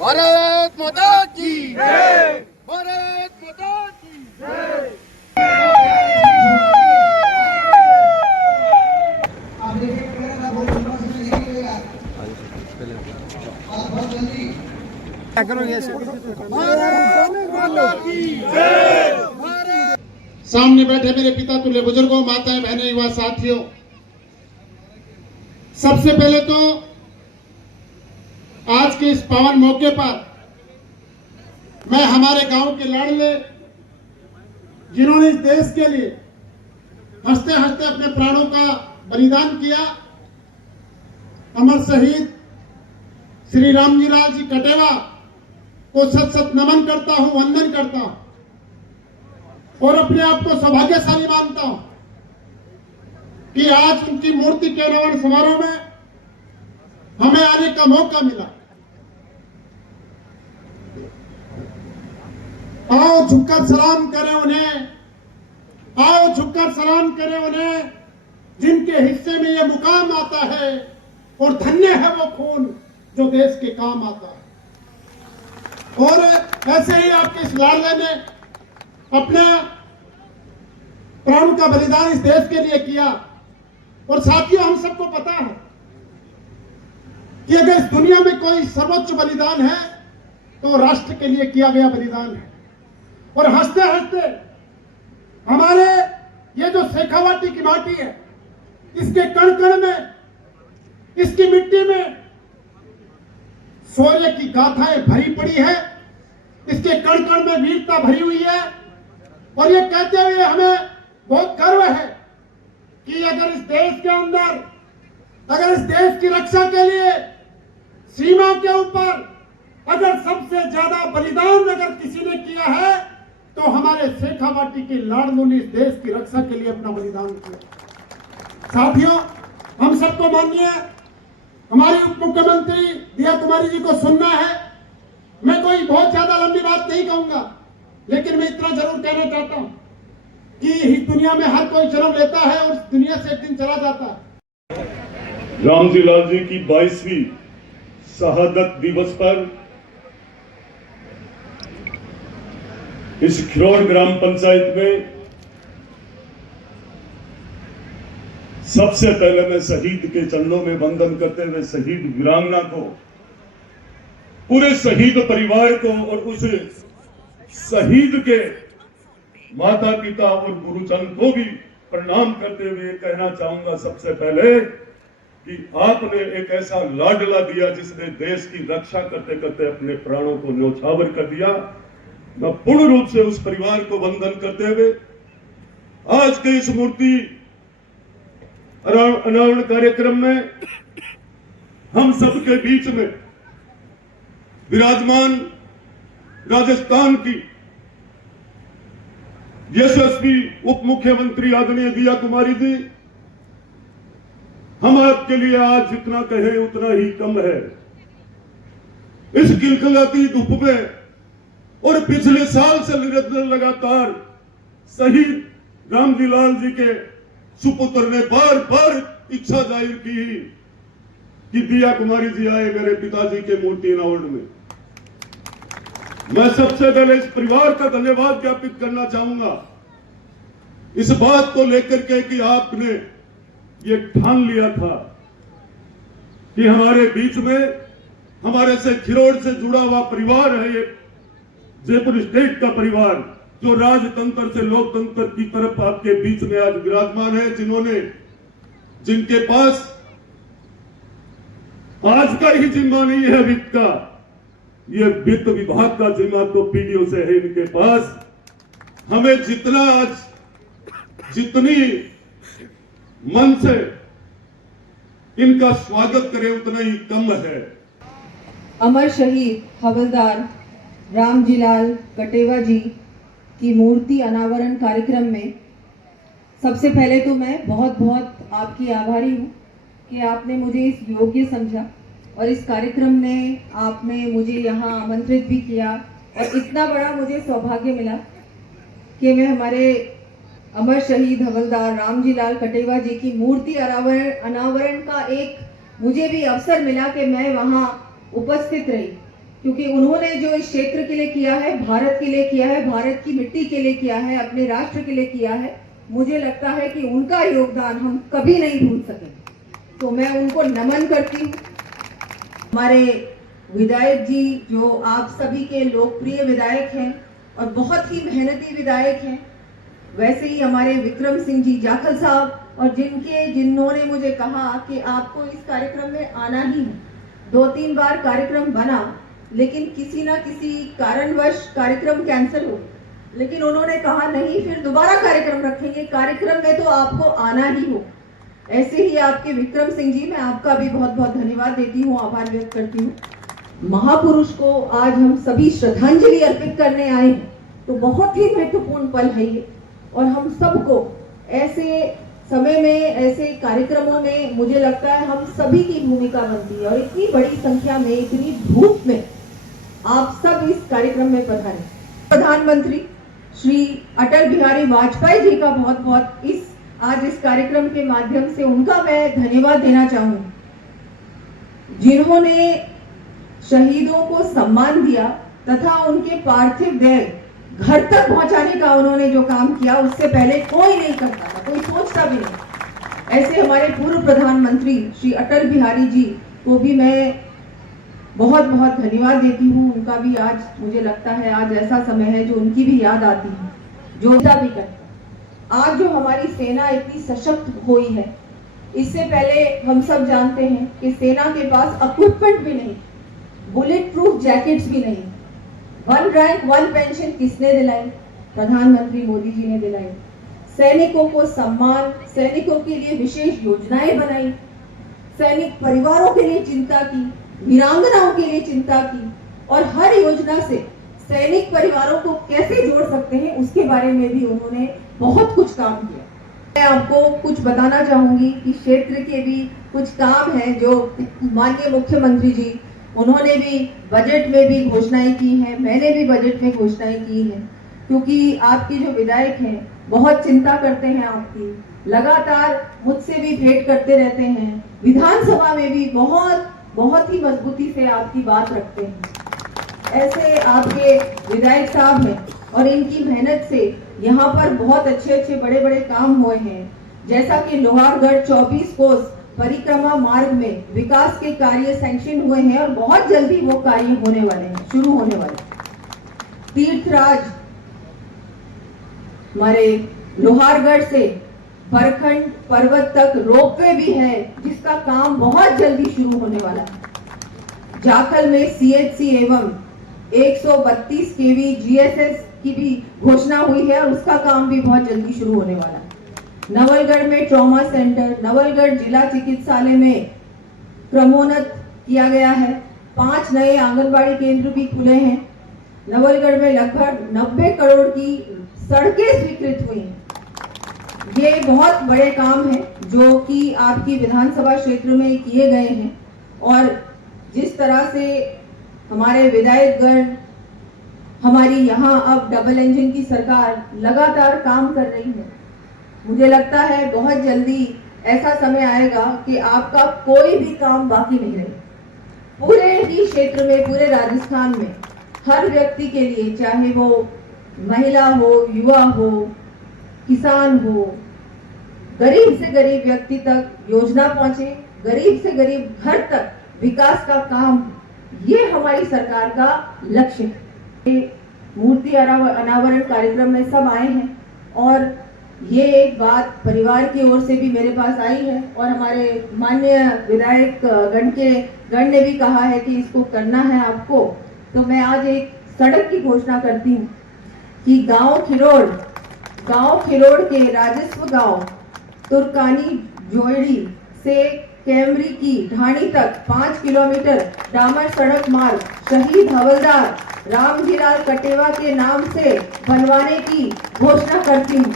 भारत माता की जय। भारत माता की जय। सामने बैठे मेरे पिता तुल्य बुजुर्गों, माताएं, बहनें, युवा साथियों, सबसे पहले तो आज के इस पावन मौके पर मैं हमारे गांव के लाडले, जिन्होंने इस देश के लिए हंसते हंसते अपने प्राणों का बलिदान किया, अमर शहीद श्री रामजी लाल जी कटेवा को सत सत नमन करता हूं, वंदन करता हूं और अपने आप को सौभाग्यशाली मानता हूं कि आज उनकी मूर्ति के अनावरण समारोह में हमें आने का मौका मिला। आओ झुककर सलाम करें उन्हें, आओ झुककर सलाम करें उन्हें जिनके हिस्से में यह मुकाम आता है, और धन्य है वो खून जो देश के काम आता है। और ऐसे ही आपके इस लाडले ने अपने प्राण का बलिदान इस देश के लिए किया। और साथियों, हम सबको पता है कि अगर इस दुनिया में कोई सर्वोच्च बलिदान है तो राष्ट्र के लिए किया गया बलिदान है। और हंसते हंसते हमारे ये जो शेखावाटी की माटी है, इसके कण कण में, इसकी मिट्टी में शौर्य की गाथाएं भरी पड़ी है, इसके कण कण में वीरता भरी हुई है। और ये कहते हुए हमें बहुत गर्व है कि अगर इस देश के अंदर, अगर इस देश की रक्षा के लिए सीमा के ऊपर अगर सबसे ज्यादा बलिदान अगर किसी ने किया है तो हमारे शेखावाटी के लाडलों ने इस देश की रक्षा के लिए अपना बलिदान किया। साथियों, हम सबको माननीय हमारी उप मुख्यमंत्री दिया कुमारी जी को सुनना है। मैं कोई बहुत ज्यादा लंबी बात नहीं कहूंगा, लेकिन मैं इतना जरूर कहना चाहता हूं कि इस दुनिया में हर कोई जन्म लेता है और इस दुनिया से एक दिन चला जाता है। रामजी लाल जी की 22वीं शहादत दिवस पर इस खिरोड़ ग्राम पंचायत में सबसे पहले मैं शहीद के चरणों में वंदन करते हुए शहीद वीरांगना को, पूरे शहीद परिवार को और उस शहीद के माता पिता और गुरुजन को भी प्रणाम करते हुए कहना चाहूंगा सबसे पहले कि आपने एक ऐसा लाडला दिया जिसने देश की रक्षा करते करते अपने प्राणों को न्यौछावर कर दिया। मैं पूर्ण रूप से उस परिवार को वंदन करते हुए आज के इस मूर्ति अनावरण कार्यक्रम में हम सबके बीच में विराजमान राजस्थान की यशस्वी उप मुख्यमंत्री आदरणीय दिया कुमारी जी, हम आपके लिए आज जितना कहें उतना ही कम है। इस खिलखिलाती धूप में और पिछले साल से निरंतर लगातार शहीद रामजी लाल जी के सुपुत्र ने बार बार इच्छा जाहिर की कि दिया कुमारी जी आए मेरे पिताजी के मूर्ति अनावरण में। मैं सबसे पहले इस परिवार का धन्यवाद ज्ञापित करना चाहूंगा इस बात को लेकर के कि आपने ये ठान लिया था कि हमारे बीच में हमारे से खिरोड़ से जुड़ा हुआ परिवार है, ये जयपुर स्टेट का परिवार जो राजतंत्र से लोकतंत्र की तरफ आपके बीच में आज विराजमान है, जिनके पास आज का ही जिम्मा नहीं है वित्त का, ये वित्त विभाग का जिम्मा तो पीडीओ से है इनके पास। हमें जितना आज जितनी मन से इनका स्वागत करें उतना ही कम है। अमर शहीद हवलदार रामजी लाल कटेवा जी की मूर्ति अनावरण कार्यक्रम में सबसे पहले तो मैं बहुत बहुत आपकी आभारी हूँ कि आपने मुझे इस योग्य समझा और इस कार्यक्रम में आपने मुझे यहाँ आमंत्रित भी किया और इतना बड़ा मुझे सौभाग्य मिला कि मैं हमारे अमर शहीद हवलदार रामजी लाल कटेवा जी की मूर्ति अनावरण का एक मुझे भी अवसर मिला कि मैं वहाँ उपस्थित रही। क्योंकि उन्होंने जो इस क्षेत्र के लिए किया है, भारत के लिए किया है, भारत की मिट्टी के लिए किया है, अपने राष्ट्र के लिए किया है, मुझे लगता है कि उनका योगदान हम कभी नहीं भूल सकेंगे। तो मैं उनको नमन करती हूँ। हमारे विधायक जी जो आप सभी के लोकप्रिय विधायक हैं और बहुत ही मेहनती विधायक हैं, वैसे ही हमारे विक्रम सिंह जी जाखल साहब, और जिन्होंने मुझे कहा कि आपको इस कार्यक्रम में आना ही है। 2-3 बार कार्यक्रम बना, लेकिन किसी ना किसी कारणवश कार्यक्रम कैंसिल हो, लेकिन उन्होंने कहा नहीं, फिर दोबारा कार्यक्रम रखेंगे, कार्यक्रम में तो आपको आना ही हो। ऐसे ही आपके विक्रम सिंह जी, मैं आपका भी बहुत बहुत धन्यवाद देती हूँ, आभार व्यक्त करती हूँ। महापुरुष को आज हम सभी श्रद्धांजलि अर्पित करने आए हैं, तो बहुत ही महत्वपूर्ण पल है ये, और हम सबको ऐसे समय में, ऐसे कार्यक्रमों में मुझे लगता है हम सभी की भूमिका बनती है। और इतनी बड़ी संख्या में, इतनी धूप में आप सब इस कार्यक्रम में पधारे। प्रधानमंत्री श्री अटल बिहारी वाजपेयी जी का बहुत बहुत आज इस कार्यक्रम के माध्यम से उनका मैं धन्यवाद देना चाहूंगी, जिन्होंने शहीदों को सम्मान दिया तथा उनके पार्थिव देह घर तक पहुंचाने का उन्होंने जो काम किया, उससे पहले कोई नहीं करता था, कोई सोचता भी नहीं। ऐसे हमारे पूर्व प्रधानमंत्री श्री अटल बिहारी जी को भी मैं बहुत बहुत धन्यवाद देती हूँ। उनका भी आज मुझे लगता है आज ऐसा समय है जो उनकी भी याद आती है, जो भी करता। आज जो हमारी सेना इतनी सशक्त हुई है, इससे पहले हम सब जानते हैं कि सेना के पास इक्विपमेंट भी नहीं, बुलेट प्रूफ जैकेट्स भी नहीं। 1 रैंक 1 पेंशन किसने दिलाई? प्रधानमंत्री मोदी जी ने दिलाई। सैनिकों को सम्मान, सैनिकों के लिए विशेष योजनाएं बनाई, सैनिक परिवारों के लिए चिंता की, वीरांगनाओं के लिए चिंता की, और हर योजना से सैनिक परिवारों को कैसे जोड़ सकते हैं उसके बारे में भी उन्होंने बहुत कुछ काम किया। मैं आपको कुछ बताना चाहूंगी कि क्षेत्र के भी कुछ काम हैं जो माननीय मुख्यमंत्री जी, उन्होंने भी बजट में भी घोषणाएं की हैं, मैंने भी बजट में घोषणाएं की हैं, क्योंकि आपके जो विधायक हैं बहुत चिंता करते हैं आपकी, लगातार मुझसे भी भेंट करते रहते हैं, विधानसभा में भी बहुत ही मजबूती से आपकी बात रखते हैं। ऐसे आपके विधायक साहब हैं और इनकी मेहनत से यहाँ पर बहुत अच्छे बड़े काम हुए हैं, जैसा कि लोहारगढ़ 24 कोस परिक्रमा मार्ग में विकास के कार्य सैंक्शन हुए हैं और बहुत जल्दी वो कार्य होने वाले हैं, शुरू होने वाले। तीर्थराज हमारे लोहारगढ़ से बरखंड पर्वत तक रोपवे भी है, जिसका काम बहुत जल्दी शुरू होने वाला है। जाखल में CHC एवं 132 kV GSS की भी घोषणा हुई है और उसका काम भी बहुत जल्दी शुरू होने वाला है। नवलगढ़ में ट्रॉमा सेंटर, नवलगढ़ जिला चिकित्सालय में क्रमोन्नत किया गया है। 5 नए आंगनबाड़ी केंद्र भी खुले हैं। नवलगढ़ में लगभग 90 करोड़ की सड़कें स्वीकृत हुई हैं। ये बहुत बड़े काम हैं जो कि आपकी विधानसभा क्षेत्र में किए गए हैं, और जिस तरह से हमारे विधायकगण, हमारी यहाँ अब डबल इंजन की सरकार लगातार काम कर रही है, मुझे लगता है बहुत जल्दी ऐसा समय आएगा कि आपका कोई भी काम बाकी नहीं रहेगा। पूरे ही क्षेत्र में, पूरे राजस्थान में हर व्यक्ति के लिए, चाहे वो महिला हो, युवा हो, किसान हो, गरीब से गरीब व्यक्ति तक योजना पहुंचे, गरीब से गरीब घर तक विकास का काम, ये हमारी सरकार का लक्ष्य है। मूर्ति अनावरण कार्यक्रम में सब आए हैं और ये एक बात परिवार की ओर से भी मेरे पास आई है और हमारे माननीय विधायक गण ने भी कहा है कि इसको करना है आपको। तो मैं आज एक सड़क की घोषणा करती हूँ कि गांव खिरोड़ के राजस्व गांव तुर्कानी जोड़ी से कैमरी की ढाणी तक 5 किलोमीटर डामर सड़क मार्ग शहीद हवलदार रामजीलाल कटेवा के नाम से बनवाने की घोषणा करती हूँ।